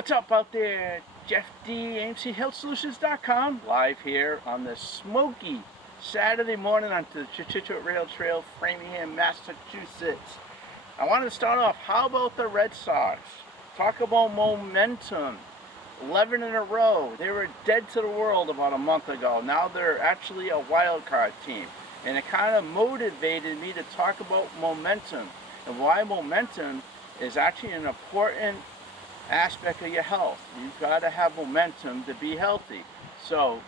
What's up out there? Jeff D, AIMC HealthSolutions.com, live here on the smoky Saturday morning on the Chitchut Rail Trail, Framingham, Massachusetts. I wanted to start off, how about the Red Sox? Talk about momentum. 11 in a row. They were dead to the world about a month ago. Now they're actually a wild card team. And it kind of motivated me to talk about momentum and why momentum is actually an important aspect of your health. You've got to have momentum to be healthy. So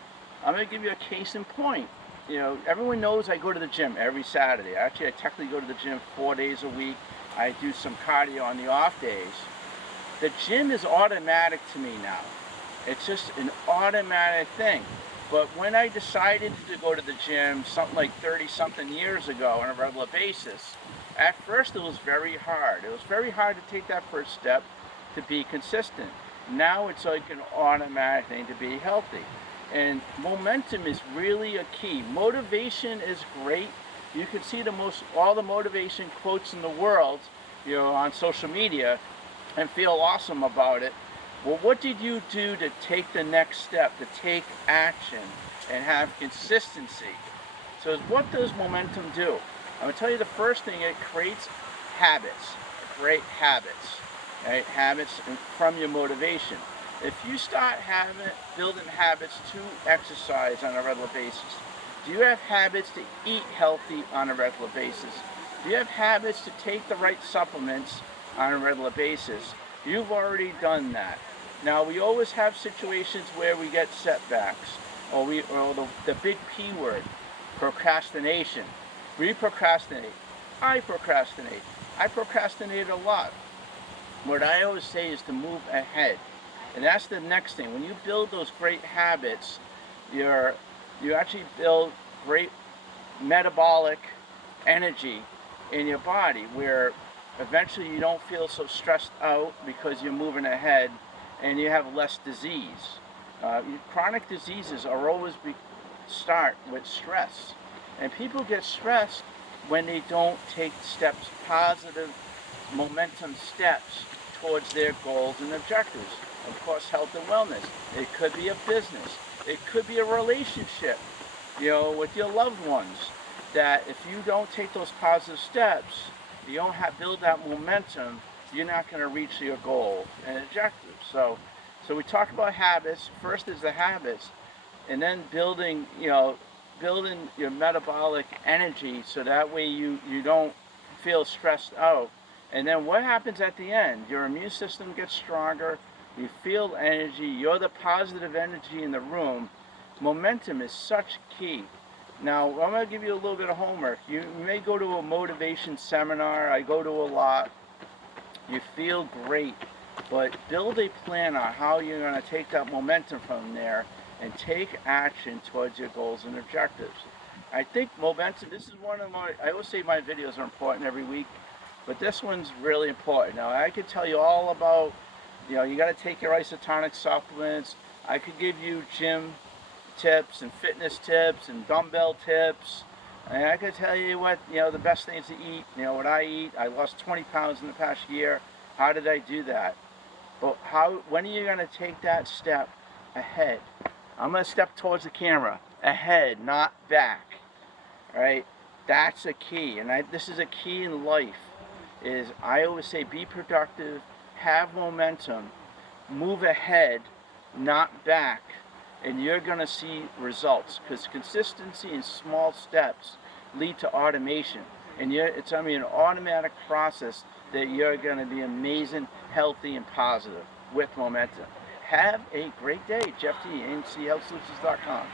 I'm going to give you a case in point. You know, everyone knows I go to the gym every Saturday. Actually, I technically go to the gym 4 days a week. I do some cardio on the off days. The gym is automatic to me now. It's just an automatic thing. But when I decided to go to the gym something like 30-something years ago on a regular basis, at first it was very hard. It was very hard to take that first step to be consistent. Now it's like an automatic thing to be healthy. And momentum is really a key. Motivation is great. You can see all the motivation quotes in the world, you know, on social media, and feel awesome about it. Well, what did you do to take the next step, to take action and have consistency? So what does momentum do? I'm going to tell you the first thing, it creates habits, great habits, right? Habits from your motivation. If you start building habits to exercise on a regular basis, do you have habits to eat healthy on a regular basis? Do you have habits to take the right supplements on a regular basis? You've already done that. Now, we always have situations where we get setbacks, or the big P word, procrastination. We procrastinate. I procrastinate. I procrastinate a lot. What I always say is to move ahead. And that's the next thing. When you build those great habits, you actually build great metabolic energy in your body, where eventually you don't feel so stressed out because you're moving ahead and you have less disease. Chronic diseases are always start with stress. And people get stressed when they don't take steps, positive momentum steps towards their goals and objectives. Of course, health and wellness. It could be a business. It could be a relationship, you know, with your loved ones, that if you don't take those positive steps, you don't build that momentum, you're not going to reach your goal and objectives. So we talk about habits. First is the habits, and then building your metabolic energy, so that way you don't feel stressed out. And then what happens at the end? Your immune system gets stronger, you feel energy, you're the positive energy in the room. Momentum is such key. Now, I'm going to give you a little bit of homework. You may go to a motivation seminar. I go to a lot. You feel great, but build a plan on how you're going to take that momentum from there and take action towards your goals and objectives. I think momentum, this is one of I always say my videos are important every week, but this one's really important. Now, I could tell you all about, you know, you got to take your isotonic supplements. I could give you gym tips and fitness tips and dumbbell tips, and I could tell you what, you know, the best things to eat. You know what I eat. I lost 20 pounds in the past year. How did I do that? But when are you going to take that step ahead? I'm going to step towards the camera, ahead, not back. Right? That's a key, and this is a key in life. Is I always say, be productive, have momentum, move ahead, not back. And you're going to see results, because consistency and small steps lead to automation. And it's going to be an automatic process that you're going to be amazing, healthy, and positive with momentum. Have a great day. Jeff D, AIMC HealthSolutions.com.